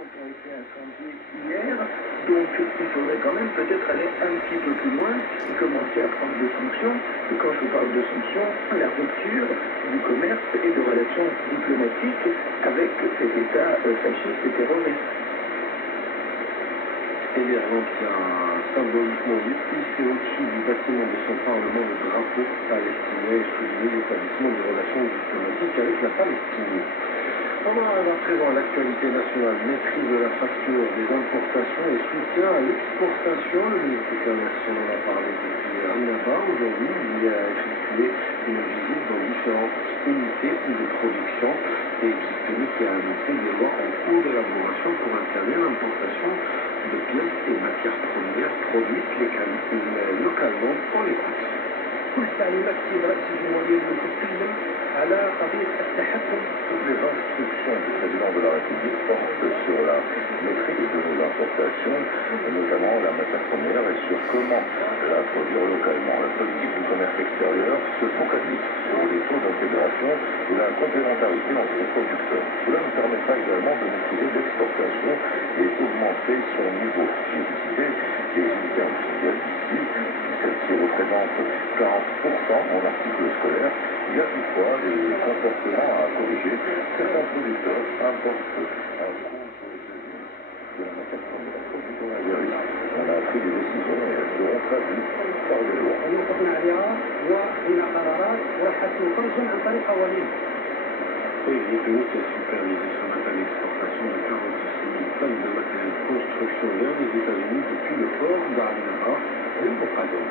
différentes ont été incendiées hier, donc il faudrait quand même peut-être aller un petit peu plus loin et commencer à prendre des sanctions. Et quand je vous parle de sanctions, la rupture du commerce et de relations diplomatiques avec cet État fasciste et terroriste. Et l'Irlande qui a symboliquement hissé au-dessus du bâtiment de son parlement le drapeau palestinien et souligné l'établissement des relations diplomatiques avec la Palestine. On va à présent l'actualité nationale, maîtrise de la facture des importations et soutien à l'exportation. Le ministre du Commerce en a parlé depuis là-bas. Aujourd'hui, il a effectué une visite dans différentes unités de production et qui a annoncé des lois en cours d'élaboration pour interdire l'importation de pièces et matières premières produites localement. On l'écoute. كل تعليمات السيد رئيس الجمهورية المتكلم على قضية التحكم. Toutes les instructions du président de la République portent sur la maîtrise de nos importations, notamment la matière première, et sur comment la produire localement. La politique du commerce extérieur se focalise sur les taux d'intégration et la complémentarité entre les producteurs. Cela nous permettra également de maîtriser l'exportation et augmenter son niveau. J'ai visité les unités industrielles ici, celles-ci représentent 40% en articles scolaires. Il y a toutefois des comportements à corriger. Certains producteurs importent un coût de la matière première trop élevé. On a pris des décisions et elles seront traduites par des lois. Oui, l'État a supervisé ce matin l'exportation de 46 000 tonnes de matériel de construction vers les États-Unis depuis le port d'Al-Naba et Moukadam.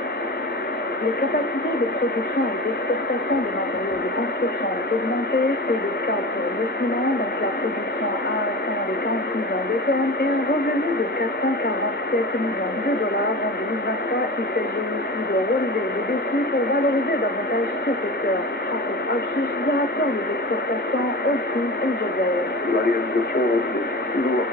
Les capacités de production et d'exportation de matériaux de construction ont augmenté. C'est le cas pour le ciment, donc la production a atteint les 40 millions de tonnes et un revenu de 447 millions de dollars en 2023. Il s'agit ici de relever les défis pour valoriser davantage ce secteur. Hafiz Al-Shish, directeur des exportations au Team Algérie. La réalisation des silos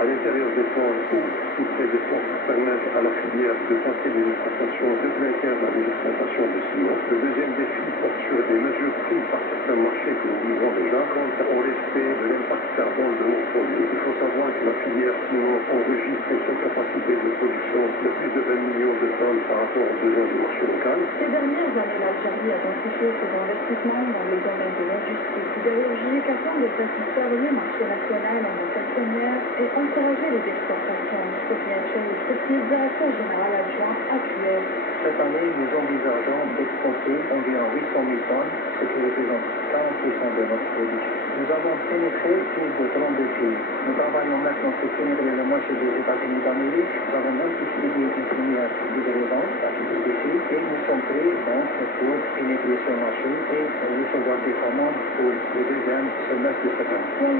à l'intérieur des ports ou tout près des ports permettent à la filière de passer des exportations de plein terre dans les exportations de silos. Le deuxième défi porte sur des mesures prises par certains marchés que nous vivons déjà quant au respect de l'impact carbone de nos produits. Il faut savoir que la filière silos enregistre une capacité de production de plus de 20 millions de tonnes par rapport aux besoins du marché local. Ces dernières années, l'Algérie a identifié ses investissements dans le domaine de l'industrie sidérurgique afin de satisfaire le marché national en matières premières et encourager les exportations. Sofiane Chouy, directeur général adjoint à QS. Cette année, nous envisageons d'exporter environ 800 000 tonnes, ce qui représente 40% de notre production. Nous avons pénétré plus de 32 pays. Nous travaillons maintenant pour pénétrer le marché des États-Unis d'Amérique. Nous avons même utilisé une première livraison à TPC et nous sommes prêts donc pour pénétrer ce marché et recevoir des commandes pour le deuxième semestre de cette année.